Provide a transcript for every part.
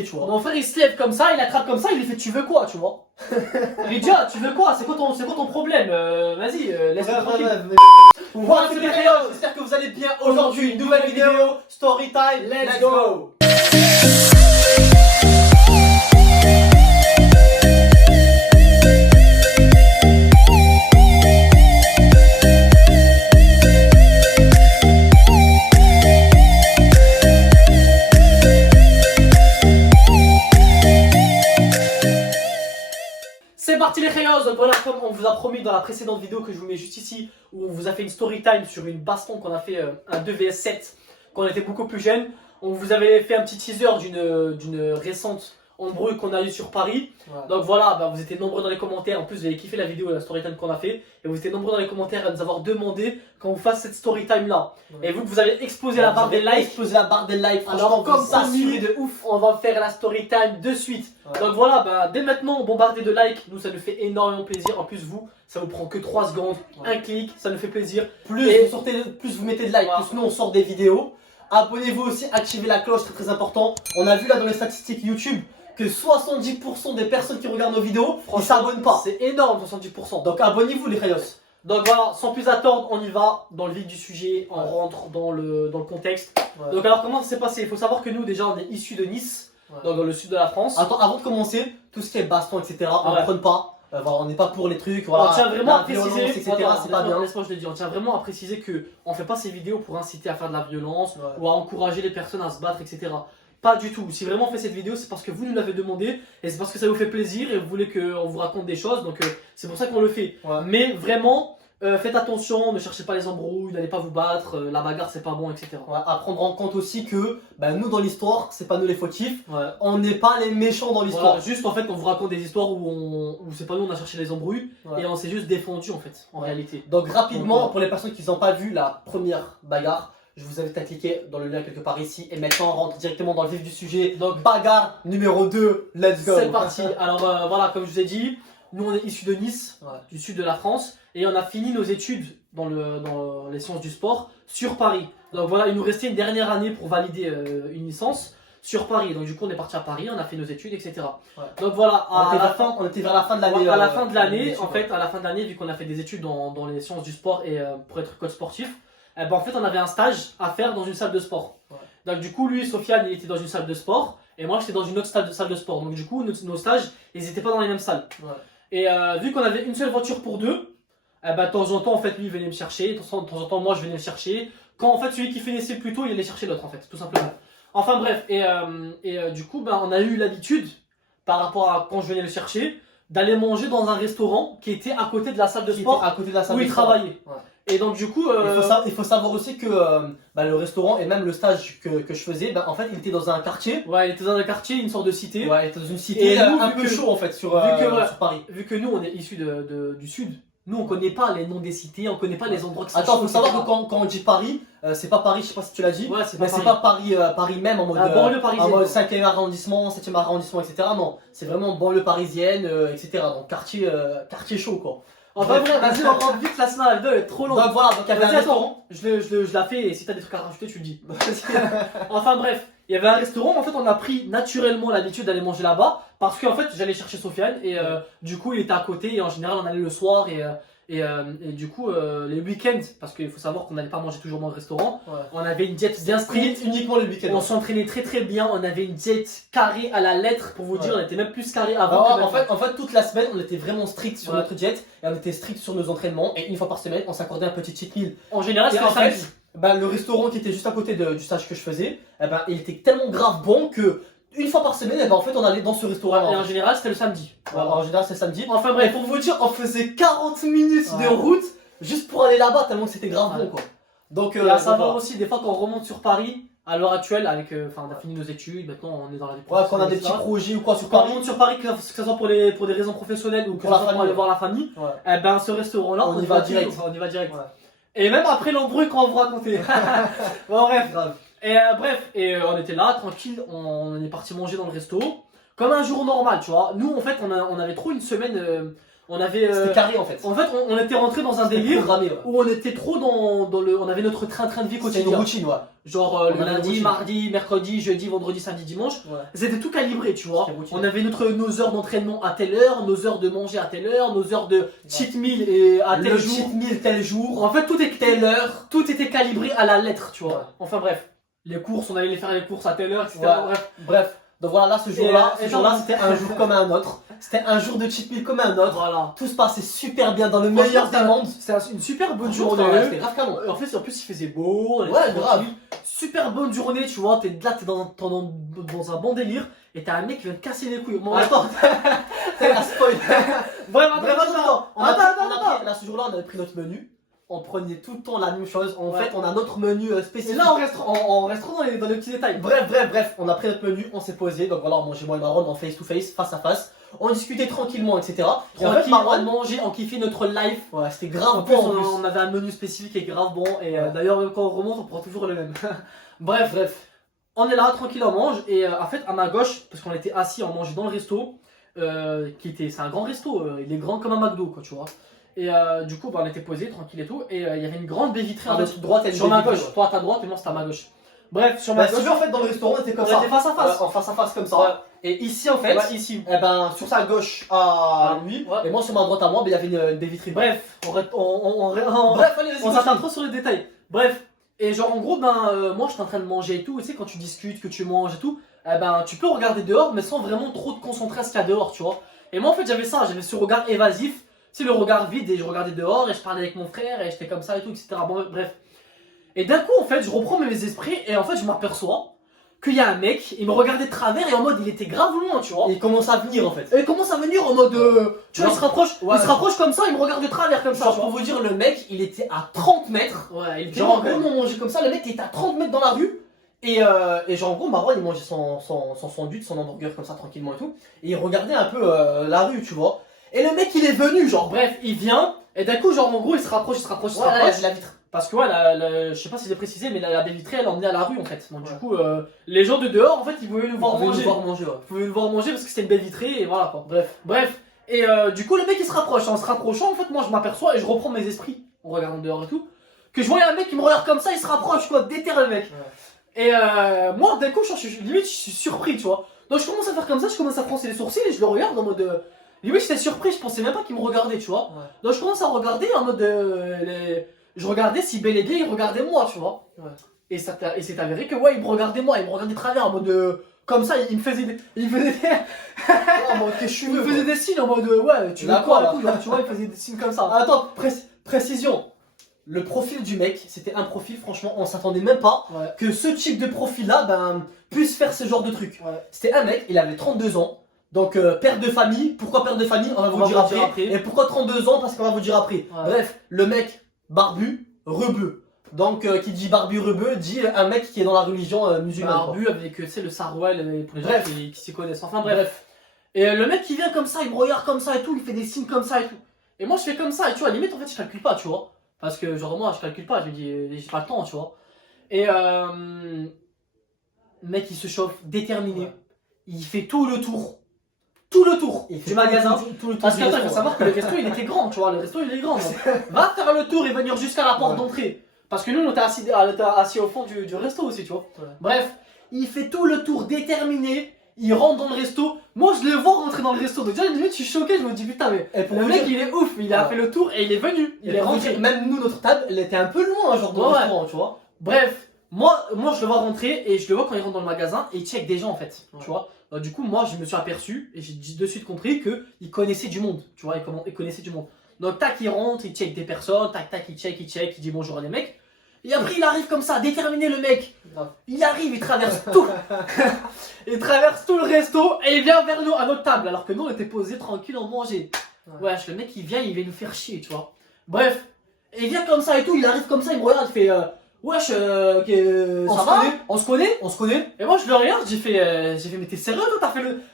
tu vois. Mon frère il se lève comme ça, il attrape comme ça, il lui fait tu veux quoi, tu vois. Il dit ah, tu veux quoi, c'est quoi ton problème, vas-y, laisse-moi tranquille. Voilà, c'est les Réos, j'espère que vous allez bien. Aujourd'hui, une nouvelle vidéo, story time, let's go. C'est parti les Réos, donc voilà, comme on vous a promis dans la précédente vidéo que je vous mets juste ici, où on vous a fait une story time sur une baston qu'on a fait un 2vs7 quand on était beaucoup plus jeune. On vous avait fait un petit teaser d'une récente embrouille qu'on a eu sur Paris. Ouais. Donc voilà, bah, vous étiez nombreux dans les commentaires, en plus vous avez kiffé la vidéo, la story time qu'on a fait. Et vous étiez nombreux dans les commentaires à nous avoir demandé qu'on vous fasse cette story time là. Ouais. Et vous avez explosé la barre des likes. Explosé la barre des likes, alors comme promis de ouf, on va faire la story time de suite. Ouais. Donc voilà, bah, dès maintenant, bombardez de likes, nous ça nous fait énormément plaisir. En plus vous, ça vous prend que 3 secondes, un clic, ça nous fait plaisir. Plus vous mettez de likes, plus nous on sort des vidéos. Abonnez-vous aussi, activez la cloche, très important. On a vu là dans les statistiques YouTube que 70% des personnes qui regardent nos vidéos, ils s'abonnent pas. C'est énorme, 70%. Donc abonnez-vous les Réos. Donc voilà, sans plus attendre, on y va dans le vif du sujet, on rentre dans le contexte. Ouais. Donc alors comment ça s'est passé? Il faut savoir que nous déjà on est issus de Nice, donc dans le sud de la France. Attends, avant de commencer, tout ce qui est baston, etc., on ne prenne pas. Voilà, on n'est pas pour les trucs, voilà. On tient vraiment à préciser, etc., c'est pas bien. Laisse-moi je le dis, on tient vraiment à préciser que on fait pas ces vidéos pour inciter à faire de la violence ou à encourager les personnes à se battre, etc. Pas du tout. Si vraiment on fait cette vidéo, c'est parce que vous nous l'avez demandé et c'est parce que ça vous fait plaisir et vous voulez qu'on vous raconte des choses, donc c'est pour ça qu'on le fait. Ouais. Mais vraiment, faites attention, ne cherchez pas les embrouilles, n'allez pas vous battre, la bagarre c'est pas bon, etc. Ouais, à prendre en compte aussi que nous dans l'histoire, c'est pas nous les fautifs, on n'est pas les méchants dans l'histoire. Voilà, juste en fait on vous raconte des histoires où c'est pas nous on a cherché les embrouilles et on s'est juste défendu en fait, en réalité. Donc rapidement, pour les personnes qui n'ont pas vu la première bagarre, je vous invite à cliquer dans le lien quelque part ici et maintenant on rentre directement dans le vif du sujet. Donc bagarre numéro 2, let's go. C'est parti. Alors voilà, comme je vous ai dit, nous on est issus de Nice, du sud de la France, et on a fini nos études dans les sciences du sport sur Paris. Donc voilà, il nous restait une dernière année pour valider une licence sur Paris. Donc du coup on est parti à Paris, on a fait nos études, etc. Ouais. Donc voilà, on était vers la fin de l'année. À la fin de l'année, en fait, à la fin de l'année, vu qu'on a fait des études dans les sciences du sport et pour être coach sportif, en fait on avait un stage à faire dans une salle de sport. Ouais. Donc du coup lui, Sofiane, il était dans une salle de sport et moi j'étais dans une autre salle de sport. Donc du coup nos stages, ils n'étaient pas dans les mêmes salles. Ouais. Et vu qu'on avait une seule voiture pour deux, de temps en temps en fait lui il venait me chercher, de temps en temps moi je venais le chercher. Quand en fait celui qui finissait plus tôt il allait chercher l'autre en fait, tout simplement. Enfin bref, du coup on a eu l'habitude, par rapport à quand je venais le chercher, d'aller manger dans un restaurant qui était à côté de la salle de sport où il travaillait. Ouais. Et donc du coup, il faut savoir aussi que le restaurant et même le stage que je faisais, en fait il était dans un quartier. Ouais, il était dans un quartier, une sorte de cité. Ouais, il était dans une cité un peu chaud en fait sur Paris. Vu que nous on est issus du sud, nous on connaît pas les noms des cités, on connaît pas les endroits qui sont Attends, faut savoir que quand on dit Paris, c'est pas Paris, je sais pas si tu l'as dit, ouais, mais c'est pas Paris, Paris même en mode, banlieue parisienne, en mode 5e arrondissement, 7e arrondissement, etc. Non, c'est vraiment banlieue parisienne, etc. Donc quartier chaud quoi. Enfin bref, vas-y, on rentre vite, la vidéo est trop longue. Donc voilà, donc il y avait un restaurant. Je la fais et si t'as des trucs à rajouter, tu le dis. Enfin bref, il y avait un restaurant, en fait on a pris naturellement l'habitude d'aller manger là-bas parce qu'en fait j'allais chercher Sofiane et du coup il était à côté et en général on allait le soir et du coup les week-ends, parce qu'il faut savoir qu'on n'allait pas manger toujours dans le restaurant, on avait une diète bien stricte, uniquement les week-ends. On s'entraînait très bien, on avait une diète carrée à la lettre pour vous dire, on était même plus carré avant. En fait toute la semaine on était vraiment strict sur notre diète et on était strict sur nos entraînements et une fois par semaine on s'accordait un petit cheat meal. En général c'était samedi. Le restaurant qui était juste à côté du stage que je faisais, il était tellement grave bon que une fois par semaine, en fait, on allait dans ce restaurant. Et en général, c'était le samedi. Voilà. En général, c'est samedi. Enfin bref, pour vous dire, on faisait 40 minutes de route juste pour aller là-bas, tellement que c'était grave bon, quoi. Donc, à savoir aussi, des fois, quand on remonte sur Paris, à l'heure actuelle, on a fini nos études, maintenant on est dans la vie professionnelle. Quand on a des petits projets ou quoi sur Paris. Quand on remonte sur Paris, que ce soit pour des raisons professionnelles ou que ce soit pour aller voir la famille, ce restaurant-là, on y va direct. Et même après l'embrouille qu'on va vous raconter. Bon, bref. Et on était là, tranquille, on est parti manger dans le resto, comme un jour normal, tu vois. Nous, en fait, on avait trop une semaine, On avait. C'était carré en fait. En fait, on était rentré dans un C'était délire programmé, ouais. où on était trop dans le. On avait notre train-train de vie C'était une quotidien. routine, ouais. Genre On le avait une lundi, routine. mardi, mercredi, jeudi, vendredi, samedi, dimanche. Ouais. C'était tout calibré, tu vois. C'était routine. On avait nos heures d'entraînement à telle heure, nos heures de manger à telle heure, nos heures de cheat meal et à tel Le jour. cheat meal tel jour. En fait, tout était Telle heure. tout était calibré à la lettre, tu vois. Ouais. Enfin bref, les courses, on allait les faire les courses à telle heure, etc. Ouais. Bref. Bref. Donc voilà, là, ce jour-là, et ce jour-là, genre- c'était un jour comme un autre. C'était un jour de cheat meal comme un autre. Voilà. Tout se passait super bien dans le meilleur des mondes. C'était une super bonne Franchement, journée. c'était grave canon. En fait, en plus, il faisait beau. on était Ouais, grave. tranquille. Super bonne journée, tu vois. T'es dans un bon délire. Et t'as un mec qui vient te casser les couilles. Bon, Attends, t'as la spoil. Bref, Là, ce jour-là, on avait pris notre menu. On prenait tout le temps la même chose. En Ouais. fait, on a notre menu Et spécifique. là, on reste trop dans les petits détails. Bref, on a pris notre menu, on s'est posé. Donc voilà, on mangeait moi et Marwan en face to face, face à face. On discutait tranquillement, etc. Et en fait, Tranquille, on Marwan, mangeait, on kiffait notre life. ouais, c'était grave En plus, bon. on avait un menu spécifique et grave bon. Et Ouais. d'ailleurs, même quand on remonte, on prend toujours le même. Bref, on est là, tranquille, on mange. Et en fait, à ma gauche, parce qu'on était assis, on mangeait dans le resto. C'est un grand resto, il est grand comme un McDo, quoi, tu vois. Et du coup, on était posé, tranquille et tout. Et il y avait une grande baie vitrée À en notre fait, droite, elle sur ma gauche. Toi à ta droite et moi c'était à ma gauche. Bref, sur ma Bah, si gauche, tu veux, en fait, dans le restaurant, on était comme on ça. était face à face. En face à face, comme ça. Ouais. Et ici, en fait, Ouais, ici. eh ben, sur sa gauche à lui, Ouais. et moi sur ma droite à moi, ben, il y avait une baie vitrée. Bref, Bref, allez, vas-y. on s'attarde trop sur les détails. Bref, et genre en gros, moi j'étais en train de manger et tout, et tu sais, quand tu discutes, que tu manges et tout, tu peux regarder dehors, mais sans vraiment trop te concentrer à ce qu'il y a dehors, tu vois. Et moi en fait, j'avais ce regard évasif, c'est le regard vide, et je regardais dehors, et je parlais avec mon frère, et j'étais comme ça et tout, etc. Bon, bref. Et d'un coup, en fait, je reprends mes esprits, et en fait, je m'aperçois qu'il y a un mec, il me regardait de travers, et en mode, il était grave loin, tu vois. Et il commence à venir en fait. Et il commence à venir en mode. Tu vois, Genre, il se rapproche, ouais. il se rapproche comme ça, il me regarde de travers comme ça. Genre tu pour vois. vous dire, le mec, il était à 30 mètres. Ouais, il était Genre en loin, gros, nous on mangeait comme ça, le mec il était à 30 mètres dans la rue. Et genre en gros, Marwan il mangeait son sandwich, son hamburger comme ça tranquillement et tout. Et il regardait un peu la rue, tu vois. Et le mec il est venu, genre. Bref, il vient, et d'un coup, genre en gros, il se rapproche. Ouais, là, il y avait la vitre. Parce que ouais, je sais pas si j'ai précisé, mais la baie vitrée elle emmenait à la rue en fait. Donc Ouais. du coup, les gens de dehors en fait, ils pouvaient nous voir On voulait manger. nous voir manger, ouais. Ils pouvaient nous voir manger parce que c'était une baie vitrée et voilà quoi. Bref. Et du coup, le mec il se rapproche. En se rapprochant, en fait, moi je m'aperçois et je reprends mes esprits en regardant dehors et tout. Que je voyais un mec qui me regarde comme ça, il se rapproche quoi, déterre le mec. Ouais. Et moi d'un coup, limite, je suis surpris, tu vois. Donc je commence à faire comme ça, je commence à froncer les sourcils et je le regarde en mode. Limite, j'étais surpris, je pensais même pas qu'il me regardait, tu vois. Ouais. Donc je commence à regarder en mode. Je regardais si bel et bien il regardait moi, tu vois. Ouais. Et c'est avéré que ouais, il me regardait moi, il me regardait de travers en mode. Comme ça, il me faisait des. Il me faisait des, Oh, mon qu'est-ce que je suis il me faisait des signes en mode ouais, tu veux D'accord, quoi là. et tout, genre, tu vois, il faisait des signes comme ça. Attends, précision. Le profil du mec, c'était un profil, franchement, on s'attendait même pas Ouais. que ce type de profil-là puisse faire ce genre de truc. Ouais. C'était un mec, il avait 32 ans. Donc père de famille, pourquoi père de famille? On va vous le dire après. Et pourquoi 32 ans? Parce qu'on va vous le dire après. Ouais. Bref, le mec barbu, rebeu. Donc qui dit barbu, rebeu, dit un mec qui est dans la religion musulmane. quoi. Barbu avec tu sais le sarouel pour les gens Bref. qui s'y connaissent. Enfin bref. Et le mec il vient comme ça, il me regarde comme ça et tout, il fait des signes comme ça et tout. Et moi je fais comme ça et tu vois, limite en fait je calcule pas, tu vois. Parce que genre moi je calcule pas, je me dis j'ai pas le temps, tu vois. Et le mec il se chauffe, déterminé. Ouais. Il fait tout le tour. Tout le tour Il fait du magasin. tout le tour Parce du qu'attends, il faut resto. savoir que le resto il était grand, tu vois, le resto il est grand. Donc, va faire le tour et venir jusqu'à la porte Ouais. d'entrée. Parce que nous on était assis au fond du resto aussi, tu vois. Ouais. Bref, il fait tout le tour déterminé, il rentre dans le resto. Moi je le vois rentrer dans le resto. Donc déjà limite je suis choqué, je me dis putain mais Et pour le vous mec dire- il est ouf, il a Ouais. fait le tour et il est venu. Il et est pour vous rentré. dire, même nous, notre table, elle était un peu loin, genre dans le Ouais. restaurant, tu vois. Bref, moi je le vois rentrer et je le vois quand il rentre dans le magasin et il check des gens en fait, Ouais. tu vois. Du coup moi je me suis aperçu et j'ai de suite compris qu'il connaissait du monde, tu vois, il connaissait du monde. Donc tac il rentre, il check des personnes, tac tac il check, il dit bonjour à les mecs. Et après il arrive comme ça, déterminé le mec. Grave. Il arrive, il traverse tout. Il traverse tout le resto et il vient vers nous à notre table alors que nous on était posés tranquille on mangeait. Ouais. Wesh, le mec il vient nous faire chier, tu vois. Bref, et il vient comme ça et tout, il arrive comme ça, il me regarde, il fait wesh, On ça se va connaît On se connaît On se connaît? Et moi je le regarde, j'ai fait mais t'es sérieux toi,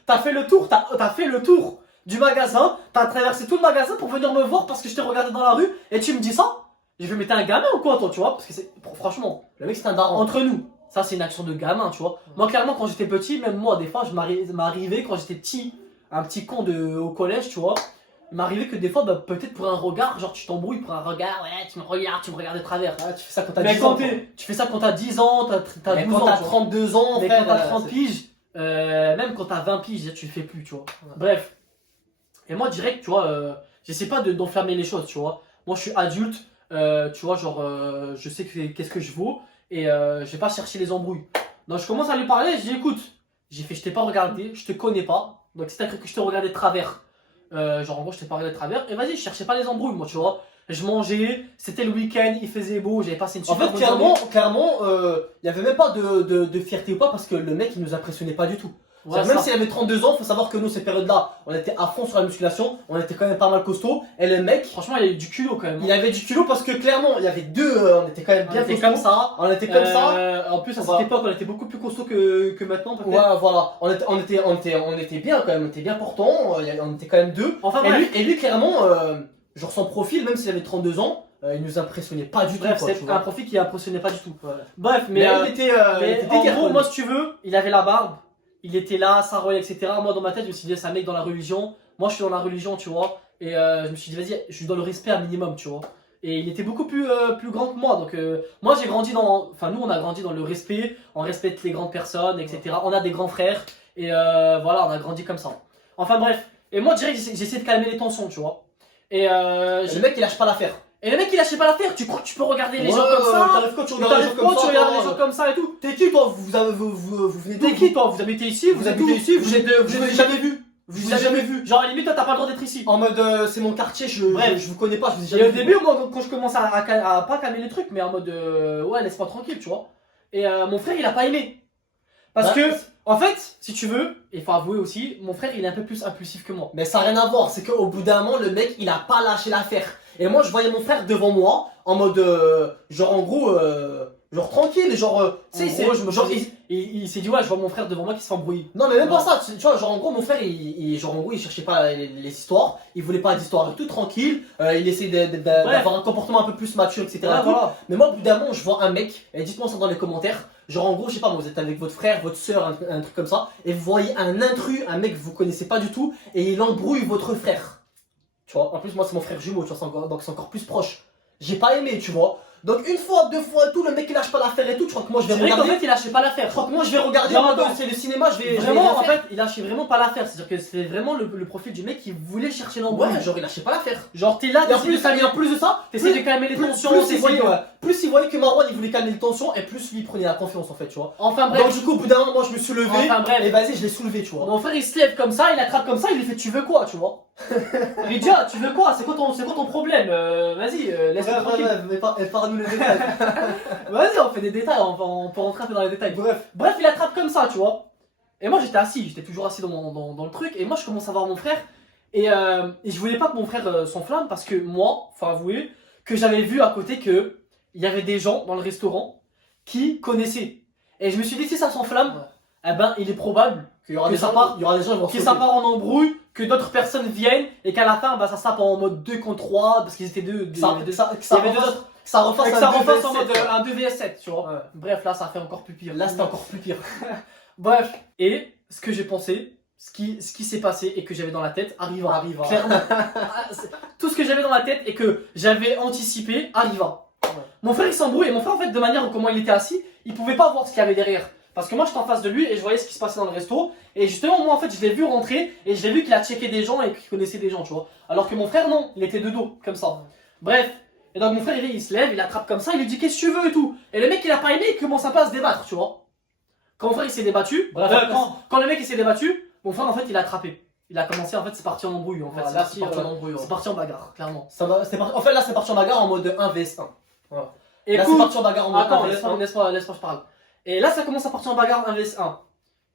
t'as fait le tour, t'as fait le tour du magasin, t'as traversé tout le magasin pour venir me voir parce que je t'ai regardé dans la rue et tu me dis ça? J'ai fait mais t'es un gamin ou quoi toi, tu vois? Parce que franchement, Le mec, c'est un daron. entre nous, ça c'est une action de gamin, tu vois. Moi clairement quand j'étais petit, même moi des fois je m'arrivais quand j'étais petit, un petit con au collège, tu vois. il m'arrivait que des fois, bah, peut-être pour un regard, genre tu t'embrouilles pour un regard, ouais, tu me regardes de travers. Ah, tu fais ça quand t'as Mais 10 quand ans. quoi. tu fais ça quand t'as 10 ans, t'as Mais 12 quand ans. t'as tu vois. 32 ans, Mais frère, quand t'as 30 c'est- piges, même quand t'as 20 piges, tu le fais plus, tu vois. Bref. Et moi, direct, tu vois, j'essaie pas d'enflammer les choses, tu vois. Moi, je suis adulte, tu vois, genre, je sais qu'est-ce que je vaux et je vais pas chercher les embrouilles. Donc, je commence à lui parler, je dis, écoute, je t'ai pas regardé, je te connais pas. Donc, si t'as cru que je te regardais de travers, genre, en gros, je t'ai pas regardé de travers, et vas-y, je cherchais pas les embrouilles, moi, tu vois. Je mangeais, c'était le week-end, il faisait beau, j'avais passé une En super fait, bonne journée. clairement, il y avait même pas de fierté ou pas parce que le mec il nous impressionnait pas du tout. Ouais, Même ça. s'il avait 32 ans, faut savoir que nous, ces périodes-là, on était à fond sur la musculation, on était quand même pas mal costaud. Et le mec, Franchement, il y a eu du culot quand même. il avait du culot parce que clairement, il y avait deux, on était quand même On bien était costauds. comme ça. On était comme ça. En plus, à cette Voilà. époque, on était beaucoup plus costaud que maintenant, peut-être. Ouais, voilà. On était bien quand même, on était bien portants. On était quand même deux. Enfin, Et bref. lui, clairement, genre son profil, même s'il avait 32 ans, il nous impressionnait pas du Bref, tout. quoi, tu c'est vois. un profil qui impressionnait pas du tout. Ouais. Bref, Mais il était, mais il était en déterminé. gros, moi, si tu veux, il avait la barbe, il était là, Saroy, etc. Moi, dans ma tête, je me suis dit, c'est un mec dans la religion. Moi, je suis dans la religion, tu vois. Et je me suis dit, vas-y, je suis dans le respect un minimum, tu vois. Et il était beaucoup plus grand que moi. Donc, moi, j'ai grandi dans. Enfin, nous, on a grandi dans le respect. On respecte les grandes personnes, etc. On a des grands frères. Et voilà, on a grandi comme ça. Enfin, bref. Et moi, direct, j'essaie de calmer les tensions, tu vois. Et Le mec il lâche pas l'affaire. et le mec il lâchait pas l'affaire, tu crois que tu peux regarder les gens Ouais, comme ça? T'arrives quand tu Mais regardes les t'arrives gens comme quand ça. tu regardes toi, les gens comme ça et tout? T'es qui toi vous venez d'où T'es qui toi? Vous habitez ici? Vous habitez ici, vous êtes vous êtes jamais vu. Je vous ai jamais vu. Genre à la limite toi t'as pas le droit d'être ici. En mode c'est mon quartier, Bref. je vous connais pas, je vous ai Et jamais au vu. début moi quand je commence à pas calmer les trucs mais en mode ouais laisse-moi tranquille tu vois. Et mon frère il a pas aimé. Parce Ouais. que en fait si tu veux, il faut avouer aussi, mon frère il est un peu plus impulsif que moi. Mais ça n'a rien à voir, c'est qu'au bout d'un moment, le mec il a pas lâché l'affaire. Et moi je voyais mon frère devant moi, en mode genre en gros, genre tranquille, genre. Tu sais, En gros, je me genre, suis dit- il s'est dit ouais je vois mon frère devant moi qui se fait embrouiller. Non mais même Non. pas ça, tu vois, genre en gros mon frère genre en gros il cherchait pas les histoires, il voulait pas d'histoire tout tranquille, il essayait d'avoir un comportement un peu plus mature etc. Ouais, et tout. voilà. Mais moi au bout d'un moment je vois un mec, et dites-moi ça dans les commentaires, genre en gros je sais pas, vous êtes avec votre frère, votre soeur, un truc comme ça, et vous voyez un intrus, un mec que vous connaissez pas du tout, et il embrouille votre frère. Tu vois, en plus moi c'est mon frère jumeau, tu vois, donc c'est encore plus proche. J'ai pas aimé, tu vois. Donc une fois, deux fois et tout, le mec il lâche pas l'affaire et tout, je crois que moi je vais C'est vrai qu'en regarder. fait il lâchait pas l'affaire. Je crois que moi je vais regarder, Non, en mode, non. c'est le cinéma, je vais Vraiment, rien en faire. fait, il lâchait vraiment pas l'affaire. C'est-à-dire que c'était vraiment le profil du mec qui voulait chercher l'embrouille. Ouais, genre il lâchait pas l'affaire. Genre, t'es là, Et en plus de ça, t'essaies de calmer les tensions, plus il t'essaies voyait, de- ouais, plus il voyait que Marwan il voulait calmer les tensions, et plus lui il prenait la confiance en fait, tu vois. Enfin Donc bref, du coup, au bout d'un moment, moi je me suis levé, Enfin, bref. et vas-y, je l'ai soulevé, tu vois. mon frère il se lève comme ça, il attrape comme ça, il lui fait tu veux quoi, tu vois. Il lui dit ah, tu veux quoi, c'est quoi ton problème. Vas-y, laisse-moi tranquille. Épargne-nous les détails. Vas-y, on fait des détails, on peut rentrer un peu dans les détails. Bref, il attrape comme ça, tu vois. Et moi j'étais toujours assis dans le truc, et moi je commence à voir mon frère, et je voulais pas que mon frère s'enflamme parce que moi, faut avouer, que j'avais vu à côté que il y avait des gens dans le restaurant qui connaissaient. Et je me suis dit, si ça s'enflamme, eh ben il est probable Il y aura Que des ça gens, part- il y aura des gens qui vont que sauter. ça part en embrouille, que d'autres personnes viennent, et qu'à la fin, bah, ça se tape en mode 2 contre 3, parce qu'ils étaient deux. Que ça il y avait deux- refasse- que ça refasse et que un ça 2 refasse en vs7, mode ouais. un 2 vs 7, tu vois. Ouais. Bref, là, ça fait encore plus pire. Là c'était encore plus pire. Bref, et ce que j'ai pensé, ce qui s'est passé et que j'avais dans la tête arriva. Clairement. Tout ce que j'avais dans la tête et que j'avais anticipé arriva. Ouais. Mon frère il s'embrouille et mon frère en fait de manière comment il était assis, il pouvait pas voir ce qu'il y avait derrière. Parce que moi j'étais en face de lui et je voyais ce qui se passait dans le resto. Et justement moi en fait je l'ai vu rentrer et je l'ai vu qu'il a checké des gens et qu'il connaissait des gens, tu vois. Alors que mon frère non, il était de dos, comme ça. Bref. Et donc mon frère il se lève, il attrape comme ça, il lui dit qu'est-ce que tu veux et tout. Et le mec il a pas aimé, il commence un peu à se débattre, tu vois. Quand mon frère il s'est débattu, Bref, quand le mec il s'est débattu, mon frère en fait il a attrapé. Il a commencé en fait c'est parti en embrouille en fait. Voilà, là c'est parti en embrouille. C'est parti en bagarre, clairement. En fait là c'est parti en bagarre en mode 1 vs 1. Voilà. Et Là c'est parti en bagarre en mode attends, 1 vs 1. laisse-moi je parle. Et là ça commence à partir en bagarre 1 vs 1.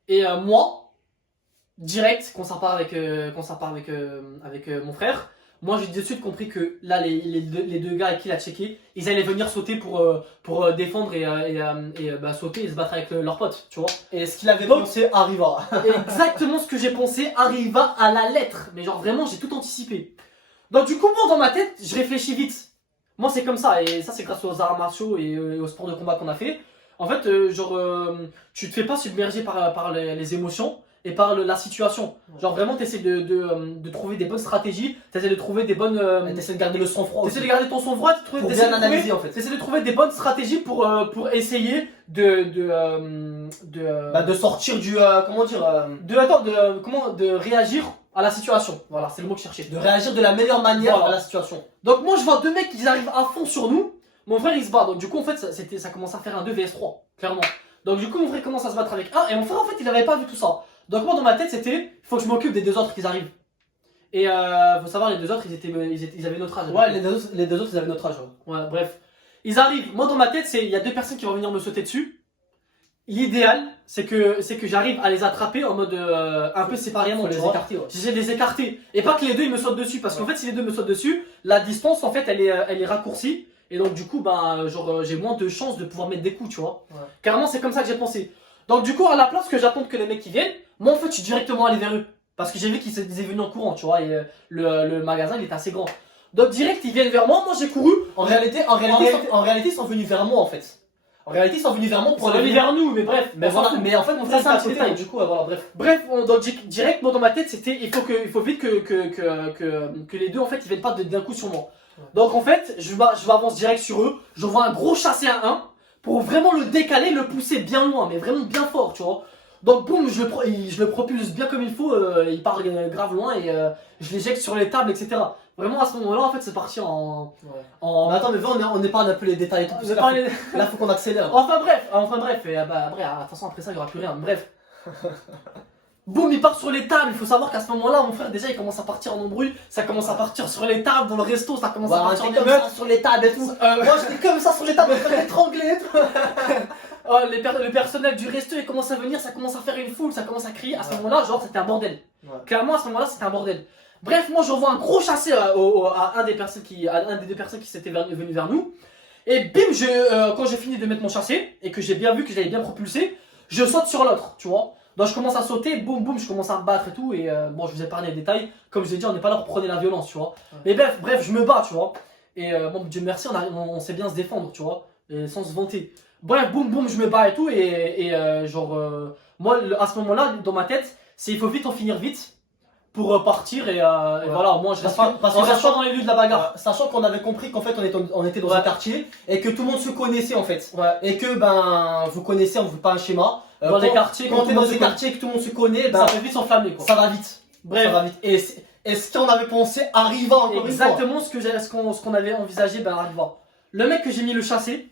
Et moi, direct, quand ça part avec mon frère, moi j'ai de suite compris que là les deux gars avec qui il a checké, ils allaient venir sauter pour défendre et bah, sauter et se battre avec leurs potes, tu vois. Et ce qu'il avait Donc- pensé arriva. Exactement ce que j'ai pensé arriva à la lettre. Mais genre vraiment, j'ai tout anticipé. Donc du coup, moi dans ma tête, je réfléchis vite. Moi c'est comme ça, et ça c'est grâce aux arts martiaux et aux sports de combat qu'on a fait. En fait, tu te fais pas submerger par les émotions, et par la situation. Genre vraiment t'essaies de trouver des bonnes stratégies, t'essaies de trouver des bonnes... T'essaies de garder le sang-froid. T'essaies de garder ton sang-froid, pour bien analyser en fait. T'essaies de trouver des bonnes stratégies pour essayer de sortir du... comment dire de réagir à la situation. Voilà, c'est le mot que je cherchais. De réagir de la meilleure manière Voilà. à la situation. Donc moi je vois deux mecs qui arrivent à fond sur nous. Mon frère il se bat. Donc du coup en fait ça commence à faire un 2 vs 3, clairement. Donc du coup mon frère commence à se battre avec un. Et mon frère en fait il avait pas vu tout ça. Donc moi dans ma tête c'était, il faut que je m'occupe des deux autres qui arrivent. Et faut savoir les deux autres ils avaient notre âge. Ouais, les deux autres ils avaient notre âge. Ouais, bref. Ils arrivent. Moi dans ma tête il y a deux personnes qui vont venir me sauter dessus. L'idéal, c'est que j'arrive à les attraper en mode un peu séparément, les écarter. Ouais. J'essaie de les écarter. Et pas que les deux ils me sautent dessus, parce qu'en fait si les deux me sautent dessus, la distance en fait elle est raccourcie. Et donc du coup ben genre j'ai moins de chances de pouvoir mettre des coups, tu vois. Ouais. Carrément c'est comme ça que j'ai pensé. Donc du coup à la place que j'attende que les mecs qui viennent, moi en fait je suis directement allé vers eux. Parce que j'ai vu qu'ils étaient venus en courant, tu vois, et le magasin il est assez grand. Donc direct ils viennent vers moi j'ai couru. En réalité ils sont venus vers moi en fait. En réalité, ils sont venus vers moi pour aller vers nous, mais bref. Mais voilà, mais en fait, mon frère c'est un était à côté, donc du coup, voilà, bref. Bref, donc direct, moi dans ma tête, c'était il faut vite que les deux en fait ils viennent pas d'un coup sur moi. Ouais. Donc en fait, je m'avance direct sur eux, j'envoie un gros chassé à 1 pour vraiment le décaler, le pousser bien loin, mais vraiment bien fort, tu vois. Donc boum, je le propulse bien comme il faut, il part grave loin et je l'éjecte sur les tables, etc. Vraiment à ce moment-là en fait c'est parti en... Mais attends mais on épargne un peu les détails et tout. Là faut qu'on accélère. Enfin bref, et, bah, après, de toute façon après ça il n'y aura plus rien, bref. Boum, il part sur les tables, il faut savoir qu'à ce moment-là mon frère déjà il commence à partir en embrouille, ça commence à partir sur les tables, dans le resto ça commence à partir comme ça sur les tables et tout. Moi j'étais comme ça sur les tables, je me étrangler et tout. Oh, le personnel du resto il commence à venir, ça commence à faire une foule, ça commence à crier, à ce moment-là genre c'était un bordel. Clairement à ce moment-là c'était un bordel. Bref, moi j'envoie un gros chassé à un des deux personnes qui s'étaient venues vers nous. Et bim, quand j'ai fini de mettre mon chassé et que j'ai bien vu que j'avais bien propulsé, je saute sur l'autre, tu vois. Donc je commence à sauter, boum boum, je commence à me battre et tout. Et bon, je vous ai parlé des détails. Comme je l'ai dit, on n'est pas là pour prôner la violence, tu vois. Mais bref, je me bats, tu vois. Et bon, Dieu merci, on sait bien se défendre, tu vois. Et sans se vanter. Bref, boum boum, je me bats et tout. Moi, à ce moment-là, dans ma tête, c'est il faut vite en finir vite. Pour partir et voilà, moi je reste pas dans les lieux de la bagarre. Sachant qu'on avait compris qu'en fait on était dans un quartier et que tout le monde se connaissait en fait. Et que ben vous connaissez, on vous fait pas un schéma. Dans les quartiers, quand t'es dans des quartiers et que tout le monde se connaît, ben, ça peut vite s'enflammer quoi. Ça va vite. Bref. Ça va vite. Et ce qu'on avait pensé arriva encore une fois. Exactement ce qu'on avait envisagé, ben arriva. Le mec que j'ai mis le chassé,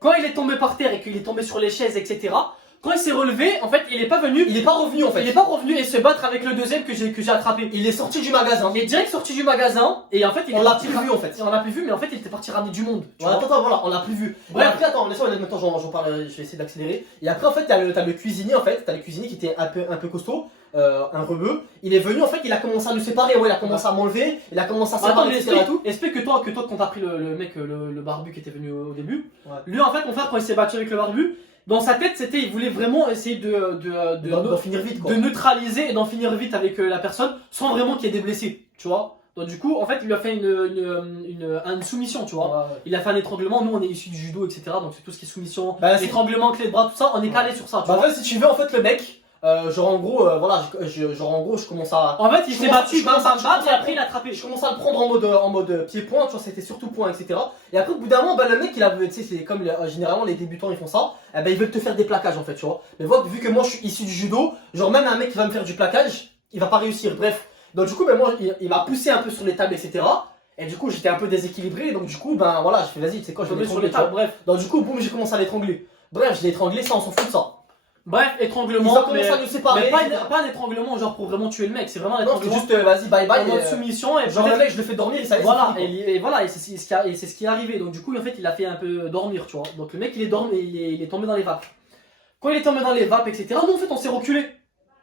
quand il est tombé par terre et qu'il est tombé sur les chaises, etc. Quand il s'est relevé, en fait, il est pas venu. Il est pas revenu en fait. Il est pas revenu et se battre avec le deuxième que j'ai attrapé. Il est sorti du magasin. Il est direct sorti du magasin et en fait on l'a plus vu en fait. On l'a plus vu mais en fait il était parti ramener du monde. Attends, voilà, on l'a plus vu. Bref. Et après attends, laisse-moi maintenant j'en parle, je vais essayer d'accélérer. Et après en fait t'as le cuisinier en fait, t'as le cuisinier qui était un peu costaud, un rebeu. Il est venu en fait, il a commencé à nous séparer, il a commencé à m'enlever, il a commencé à séparer, etc. Explique que toi quand t'as pris le mec, le barbu qui était venu au début. Lui en fait mon frère quand il s'est battu avec le barbu. Dans sa tête, c'était, il voulait vraiment essayer d'en finir vite, quoi. De neutraliser et d'en finir vite avec la personne sans vraiment qu'il y ait des blessés, tu vois. Donc du coup, en fait, il lui a fait une soumission, tu vois. Il a fait un étranglement, nous on est issus du judo, etc. Donc c'est tout ce qui est soumission, étranglement, clé de bras, tout ça, on est calé sur ça, tu vois. En fait, si tu veux, en fait, le mec... genre en gros, je commence à... En fait il s'est battu, il commence à me battre et après il a attrapé. Je commence à le prendre en mode pied-point, tu vois, c'était surtout point, etc. Et après au bout d'un moment, le mec il a, tu sais, c'est comme généralement les débutants ils font ça, ils veulent te faire des plaquages en fait, tu vois. Mais vu que moi je suis issu du judo, genre même un mec qui va me faire du plaquage, il va pas réussir, bref. Donc du coup, moi il m'a poussé un peu sur les tables, etc. Et du coup j'étais un peu déséquilibré, donc du coup, voilà, je fais vas-y, tu sais quoi, je vais sur les tables, bref. Donc du coup, boum, j'ai commencé à l'étrangler. Bref, je l'ai étranglé, ça on s'en fout de ça. Bref, étranglement, mais pas un étranglement genre pour vraiment tuer le mec, c'est vraiment un étranglement. Juste vas-y, bye bye. En mode soumission et genre le mec je le fais dormir, ça voilà, et voilà, et c'est ce qui est arrivé. Donc du coup en fait il a fait un peu dormir, tu vois. Donc le mec il est tombé dans les vapes. Quand il est tombé dans les vapes, etc. Nous en fait on s'est reculé.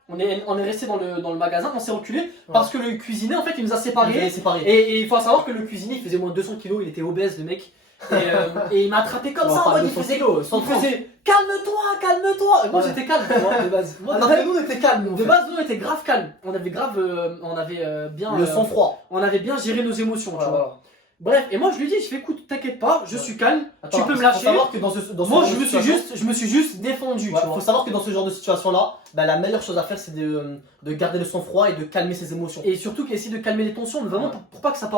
On est resté dans le magasin, on s'est reculé parce que le cuisinier en fait il nous a séparés. Et il faut savoir que le cuisinier il faisait moins de 200 kilos, il était obèse le mec. Et il m'a attrapé comme ça, il faisait calme-toi. Et moi j'étais calme de base. Nous on était calme. De base nous on était grave calme. On avait bien le sang-froid. On avait bien géré nos émotions, tu vois. Bref, et moi je lui dis, je fais écoute, t'inquiète pas, je suis calme, Attends, tu peux me faut lâcher. savoir que dans ce Moi genre de situation- je me suis juste défendu, Ouais, tu vois. faut savoir que dans ce genre de situation-là, bah, la meilleure chose à faire, c'est de garder le sang-froid et de calmer ses émotions. Et surtout qu'essayer de calmer les tensions, mais vraiment pour pas que ça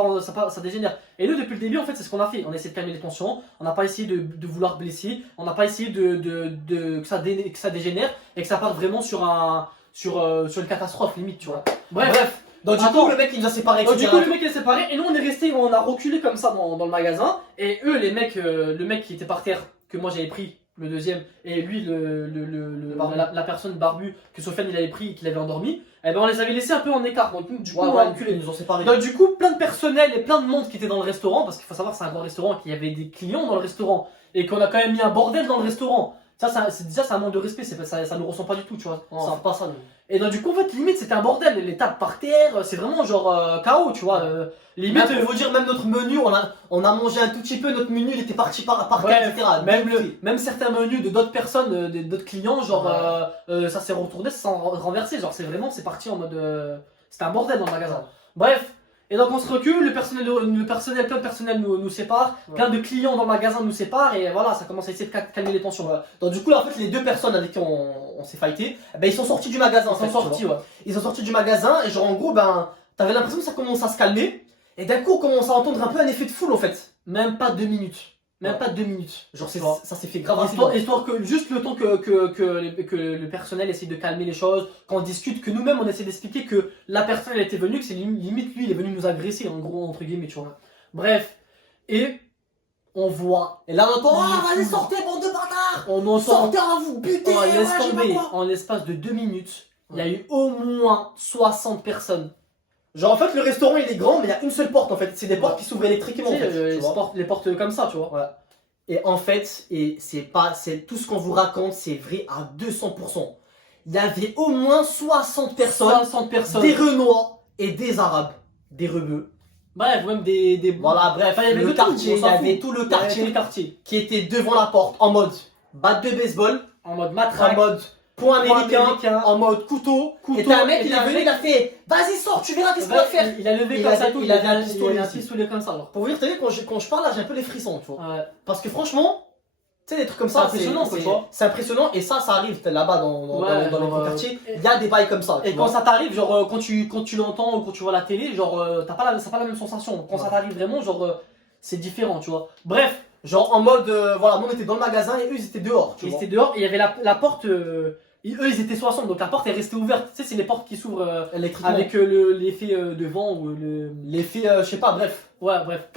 dégénère. Et nous, depuis le début, en fait, c'est ce qu'on a fait. On a essayé de calmer les tensions, on n'a pas essayé de vouloir blesser, on n'a pas essayé que ça dégénère et que ça parte vraiment sur une catastrophe limite, tu vois. Bref. Donc du Attends. coup, le mec il nous a séparés, Du etc. coup, le mec est séparé et nous on est resté, on a reculé comme ça dans le magasin. Et eux, les mecs, le mec qui était par terre, que moi j'avais pris, le deuxième, et lui, la personne barbue que Sofiane il avait pris et qu'il avait endormi, eh ben on les avait laissés un peu en écart. Donc du coup, on a reculé. Ils nous ont séparés. Donc du coup, plein de personnel et plein de monde qui était dans le restaurant, parce qu'il faut savoir que c'est un grand restaurant, qu'il y avait des clients dans le restaurant et qu'on a quand même mis un bordel dans le restaurant. C'est un manque de respect, ça nous ressent pas du tout, tu vois. Non, c'est pas ça. Nous. Et donc du coup en fait limite c'était un bordel, les tables par terre, c'est vraiment genre chaos, tu vois. Limite Même, faut dire, même notre menu, on a mangé un tout petit peu, notre menu il était parti par terre, etc. même certains menus de d'autres personnes, d'autres clients, genre ça s'est retourné, ça s'est renversé, genre c'est parti en mode c'était un bordel dans le magasin. Bref, et donc on se recule, plein de personnel nous sépare, plein de clients dans le magasin nous séparent et voilà, ça commence à essayer de calmer les tensions. Donc du coup là en fait les deux personnes avec qui on s'est fighté, ben, ils sont sortis du magasin. Ils sont sortis du magasin et genre en gros ben t'avais l'impression que ça commence à se calmer et d'un coup on commence à entendre un peu un effet de foule en fait. Même pas 2 minutes. Même pas 2 minutes. Genre ça s'est fait grave rapidement. Histoire que juste le temps que le personnel essaye de calmer les choses, qu'on discute, que nous-mêmes on essaie d'expliquer que la personne elle était venue, que c'est limite lui il est venu nous agresser en gros entre guillemets tu vois. Bref, et on voit. Et là on entend vas-y sortez bande de bâtards. On entend. Sortez à vous buter. Oh, laisse ouais, tomber. En l'espace de 2 minutes, il y a eu au moins 60 personnes. Genre en fait le restaurant il est grand mais il y a une seule porte en fait, c'est des portes qui s'ouvrent électriquement en fait, les portes comme ça tu vois. Voilà. Et en fait, c'est tout ce qu'on vous raconte, c'est vrai à 200%. Il y avait au moins 60 personnes, des Renois et des Arabes, des Rebeux. Bref, même des... Voilà, bref, il y avait le quartier, il y avait tout le quartier qui était devant la porte en mode batte de baseball, en mode matraque, en mode point américain, en mode couteau. Et t'as un mec, il est venu, il a fait vas-y sors, tu verras qu'est-ce qu'on va faire. Il a levé comme ça tout, il avait un pistolet comme ça alors. Pour vous dire, t'as vu, quand je parle là, j'ai un peu les frissons, tu vois. Ouais. Parce que franchement, tu sais, des trucs comme ça, c'est impressionnant et ça arrive là-bas dans les grands quartiers. Il y a des bails comme ça. Et quand ça t'arrive, genre quand tu l'entends ou quand tu vois la télé, genre c'est pas la même sensation. Quand ça t'arrive vraiment, genre c'est différent, tu vois. Bref, genre en mode, voilà, nous on était dans le magasin et eux ils étaient dehors. Ils étaient dehors et il y avait la porte. Eux ils étaient 60 donc la porte est restée ouverte. Tu sais, c'est les portes qui s'ouvrent avec l'effet de vent ou l'effet, je sais pas, bref. Ouais, bref.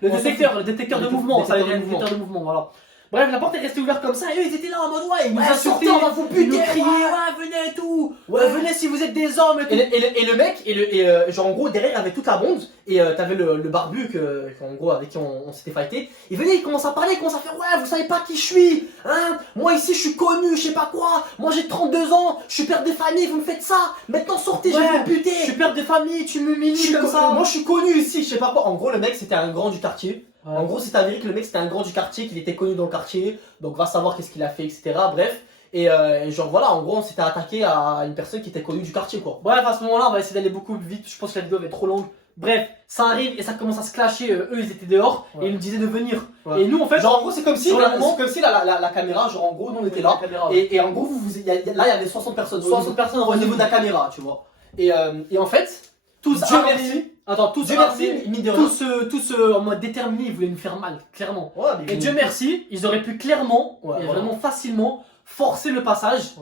le détecteur de mouvement, ça veut dire le détecteur de mouvement, voilà. Bref, la porte est restée ouverte comme ça et eux ils étaient là en mode ouais, ils nous insultaient, on va vous buter, ils nous criaient, ouais, venez et tout, venez si vous êtes des hommes et tout. Et le mec, genre en gros derrière il y avait toute la bande et t'avais le barbu en gros avec qui on s'était fighté. Il venait, il commence à parler, il commence à faire ouais, vous savez pas qui je suis, hein, moi ici je suis connu, je sais pas quoi, moi j'ai 32 ans, je suis père de famille, vous me faites ça, maintenant sortez, je vais vous buter. Je suis père de famille, tu m'humilies comme ça. Moi je suis connu ici, je sais pas quoi. En gros le mec c'était un grand du quartier. Ouais. En gros, c'est avéré que le mec c'était un grand du quartier, qu'il était connu dans le quartier, donc va savoir qu'est-ce qu'il a fait, etc. Bref, et genre voilà, en gros, on s'était attaqué à une personne qui était connue du quartier, quoi. Bref, à ce moment-là, on va essayer d'aller beaucoup plus vite, je pense que la vidéo va être trop longue. Bref, ça arrive et ça commence à se clasher, eux ils étaient dehors et ils nous disaient de venir. Et nous en fait, genre en gros, c'est comme si la caméra, genre en gros, nous on était là, et en gros, là il y avait 60 personnes, au niveau de la caméra, tu vois. Et en fait, tous, Dieu merci. Attends, tous en mode déterminé, ils voulaient nous faire mal, clairement. Ouais, et Dieu merci, ils auraient pu clairement, et vraiment facilement, forcer le passage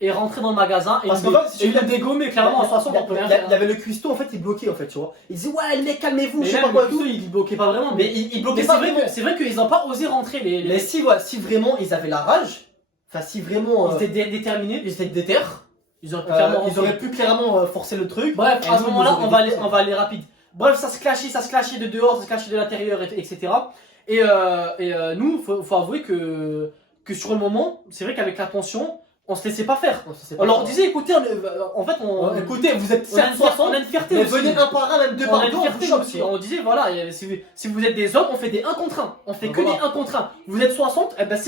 et rentrer dans le magasin. Parce qu'en fait, il a dégommé clairement en 60 on peut rien faire. Il y avait le cuistot en fait, il bloquait en fait, tu vois. Il disait ouais, les mecs, calmez-vous, je sais pas quoi. Il bloquait pas vraiment. Mais il bloquait pas vraiment. C'est vrai qu'ils n'ont pas osé rentrer. Mais si vraiment ils avaient la rage, enfin si vraiment. Ils étaient déterminés, ils étaient déter. Ils auraient pu clairement forcer le truc. Bref, à ce moment-là, on va aller rapide. Bref, ça se clashait de dehors, ça se clashait de l'intérieur, etc. Et nous, faut avouer que sur le moment, c'est vrai qu'avec la tension, on se laissait pas faire. On leur disait, écoutez, en fait, écoutez, vous êtes certes 60, on a une fierté mais venez un par un, même deux par deux, on disait, voilà, si vous êtes des hommes, on fait des 1 contre 1. On fait que des 1 contre 1. Vous êtes 60, et ben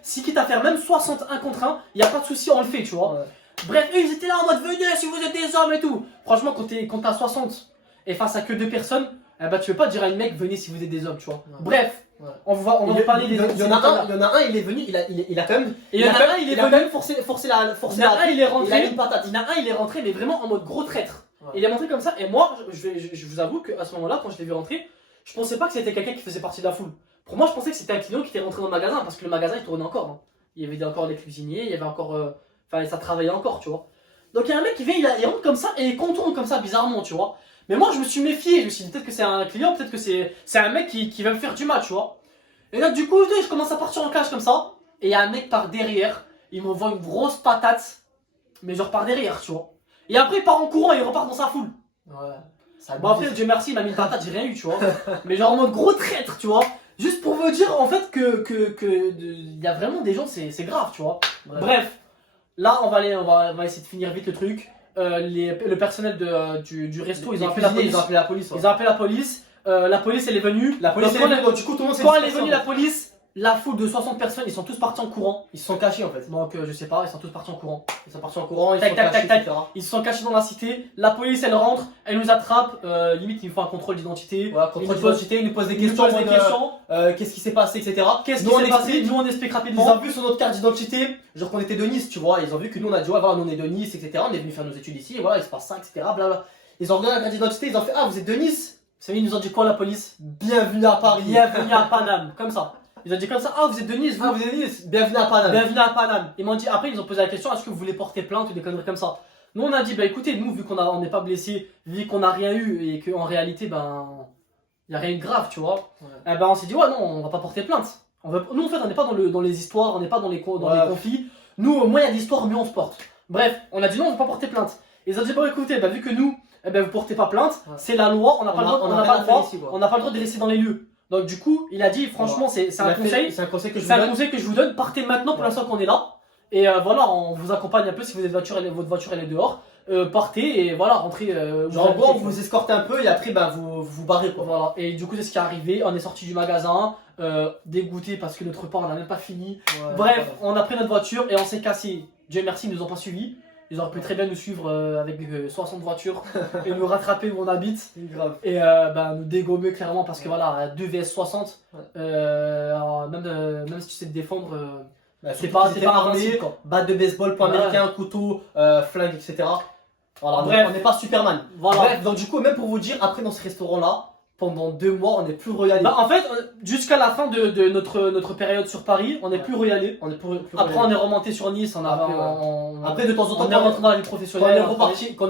si quitte à faire même 61 contre 1, il n'y a pas de souci, on le fait, tu vois. Bref, eux, ils étaient là en mode venez si vous êtes des hommes et tout. Franchement, quand t'as 60 et face à que 2 personnes, eh ben, tu peux pas dire à une mec, venez si vous êtes des hommes, tu vois. Ouais. Bref, Ouais. on va parler des Il y en a un, il est venu, il a quand même. Et il y en a un, il est il a quand venu. même forcé Il y en a un, il est il a rentré. mis une patate. Il y en a un, il est rentré, mais vraiment en mode gros traître. Ouais. Il est montré comme ça, et moi, je vous avoue qu'à ce moment-là, quand je l'ai vu rentrer, je pensais pas que c'était quelqu'un qui faisait partie de la foule. Pour moi, je pensais que c'était un client qui était rentré dans le magasin, parce que le magasin il tournait encore. Hein. Il y avait encore des cuisiniers, il y avait encore. Enfin, ça travaillait encore, tu vois. Donc il y a un mec qui vient, il rentre comme ça, et il contourne comme ça, bizarrement, tu vois. Mais moi, je me suis méfié, je me suis dit, peut-être que c'est un client, peut-être que c'est un mec qui va me faire du mal, tu vois. Et là, du coup, je commence à partir en cage comme ça, et il y a un mec par derrière, il m'envoie une grosse patate, mais genre par derrière, tu vois. Et après, il part en courant et il repart dans sa foule. Ouais. Bon après Dieu merci il m'a mis une patate, j'ai rien eu tu vois. Mais genre en mode gros traître tu vois. Juste pour vous dire en fait que il y a vraiment des gens c'est grave tu vois. Ouais. Bref, là on va essayer de finir vite le truc. Le personnel du resto ils ont appelé la police. Ils ont appelé la police. Ouais. Ils ont appelé la police. La police elle est venue. La police Donc, est venue, donc, du coup tout le monde s'est quand elle est dispersé, venue en la police, la foule de 60 personnes ils sont tous partis en courant. Ils se sont cachés en fait. Donc je sais pas, ils sont tous partis en courant. Ils sont partis en courant, ils se Tac, sont tac, cachés, tac, etc. Ils se sont cachés dans la cité, la police elle rentre, elle nous attrape, limite il nous faut un contrôle d'identité. Voilà, contrôle Ils nous posent- d'identité, ils nous posent des Ils nous questions. posent des questions. Qu'est-ce qui s'est passé, etc. Qu'est-ce Nous, qui on s'est passé? explique. Nous on explique Ils ont rapidement. vu sur notre carte d'identité, genre qu'on était de Nice, tu vois. Ils ont vu que nous on a dit, ouais, voilà, nous on est de Nice, etc. On est venu faire nos études ici, et voilà, il se passe ça, etc. Blablabla. Ils ont regardé la carte d'identité, ils ont fait, ah, vous êtes de Nice? C'est ils nous ont dit quoi la police? Bienvenue à Paris. Bienvenue à Paname, comme ça. Ils ont dit comme ça, ah vous êtes de Nice, Ah, vous êtes de Nice? Bienvenue à Paname. bienvenue à Paname. Ils m'ont dit, après ils ont posé la question, est-ce que vous voulez porter plainte ou des conneries comme ça? Nous on a dit, bah écoutez, nous vu on n'est pas blessé, vu qu'on n'a rien eu et qu'en réalité, ben, il n'y a rien de grave, tu vois. Ouais. Eh ben on s'est dit, ouais non, on va pas porter plainte. Nous en fait on n'est pas dans les histoires, on n'est pas dans les conflits. Nous, moins il y a d'histoires, mieux on se porte. Bref, on a dit non, on ne va pas porter plainte. Ils ont dit, bon écoutez, bah, vu que nous, eh ben, vous portez pas plainte, Ouais. c'est la loi, on n'a pas le droit, on on a n'a rien pas à le faire droit, ici, quoi. on n'a pas le droit de rester dans les lieux. Donc du coup, il a dit, franchement, c'est un conseil, C'est un conseil que je vous c'est un donne. conseil que je vous donne, partez maintenant pour Ouais. l'instant qu'on est là. Et voilà, on vous accompagne un peu si vous êtes votre voiture elle est dehors. Partez et voilà, rentrez. Genre, en vous gros, on habitez, vous escorte un peu et après, bah, vous barrez quoi. voilà, et du coup, c'est ce qui est arrivé. On est sorti du magasin, dégoûté parce que notre repas on n'a même pas fini. Ouais, Bref, ouais. on a pris notre voiture et on s'est cassé. Dieu merci, ils nous ont pas suivis. Ils auraient pu très bien nous suivre avec 60 voitures et nous rattraper où on habite. C'est grave. Et nous dégommer clairement parce que voilà, 2 vs 60, Ouais. alors, même si tu sais te défendre, Bah, c'est surtout pas qu'ils étaient armés, invincible, quoi. batte de baseball, poing Ouais. américain, couteau, flingue, etc. Voilà, Bref. on n'est pas Superman. Voilà. Bref, donc du coup, même pour vous dire, après dans ce restaurant-là, pendant 2 mois, on n'est plus regardé. Bah, en fait, jusqu'à la fin de notre période sur Paris, on n'est Ouais. plus réallé. on est plus Après, on est remonté sur Nice, on a, Après, ouais. Après, de temps en temps, on est rentré dans la vie quand professionnelle. on est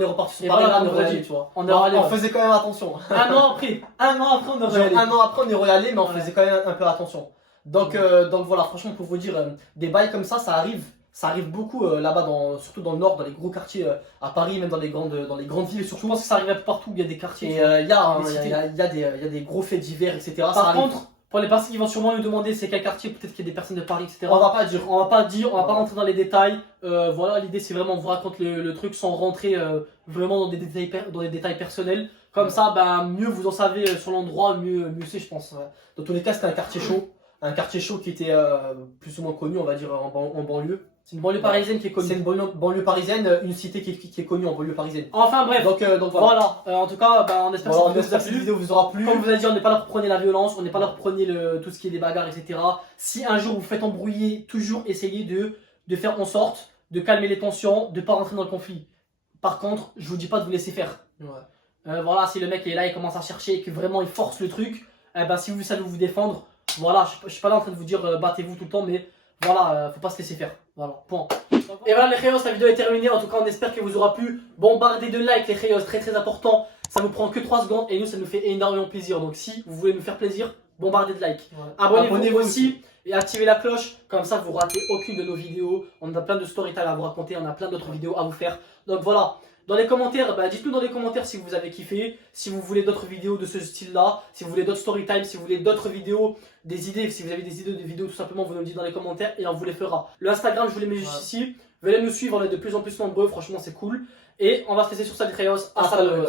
reparti sur Et Paris, voilà, là, on est on a royalé, dit. tu vois. On est Bon, royalé, on ouais. faisait quand même attention. Un an après, on est Genre, réallé. un an après, on est royalé, mais on Ouais. faisait quand même un peu attention. Donc voilà, franchement, pour vous dire, des bails comme ça arrive. Ça arrive beaucoup là-bas, surtout dans le nord, dans les gros quartiers à Paris, même dans les grandes villes Je surtout. pense que ça arrive un peu partout où il y a des quartiers. Et tu vois. il y a des cités. il y a des gros faits divers, etc. Ça Par arrive. contre, pour les personnes qui vont sûrement nous demander c'est quel quartier, peut-être qu'il y a des personnes de Paris, etc. On va pas dire. On va pas dire, on va pas rentrer dans les détails. Voilà, l'idée c'est vraiment on vous raconte le truc sans rentrer vraiment dans des détails personnels. Comme ça, mieux vous en savez sur l'endroit, mieux c'est, je pense. Ouais. Dans tous les cas, c'était un quartier chaud. Un quartier chaud qui était plus ou moins connu, on va dire, en banlieue. C'est une banlieue parisienne qui est connue. C'est une banlieue parisienne, une cité qui est connue en banlieue parisienne. Enfin bref, Donc voilà. voilà. En tout cas, on espère Voilà, on que espère que cette cette vidéo vidéo vous aura plu. Comme vous avez dit, on n'est pas là pour prôner la violence, on n'est pas là pour prôner tout ce qui est des bagarres, etc. Si un jour vous faites embrouiller, toujours essayez de faire en sorte de calmer les tensions, de ne pas rentrer dans le conflit. Par contre, je vous dis pas de vous laisser faire. Ouais. Voilà, si le mec est là, il commence à chercher et que vraiment il force le truc, si vous savez vous défendre, voilà, je suis pas là en train de vous dire battez-vous tout le temps, mais voilà, faut pas se laisser faire. Voilà, point. Et voilà les Reyos, la vidéo est terminée. En tout cas, on espère qu'elle vous aura plu. Bombardez de likes les Reyos, très très important. Ça nous prend que 3 secondes et nous, ça nous fait énormément plaisir. Donc si vous voulez nous faire plaisir, bombardez de likes. Ouais. Abonnez-vous aussi et activez la cloche, comme ça vous ratez aucune de nos vidéos. On a plein de storytime à vous raconter, on a plein d'autres vidéos à vous faire. Donc voilà, dans les commentaires, dites-nous dans les commentaires si vous avez kiffé, si vous voulez d'autres vidéos de ce style-là, si vous voulez d'autres storytime, si vous voulez d'autres vidéos, des idées, si vous avez des idées de vidéos, tout simplement vous nous le dites dans les commentaires et on vous les fera. Le Instagram, je vous les mets juste ici. Venez nous suivre, on est de plus en plus nombreux, franchement c'est cool. Et on va se laisser sur ça les Reyos. Hasta luego.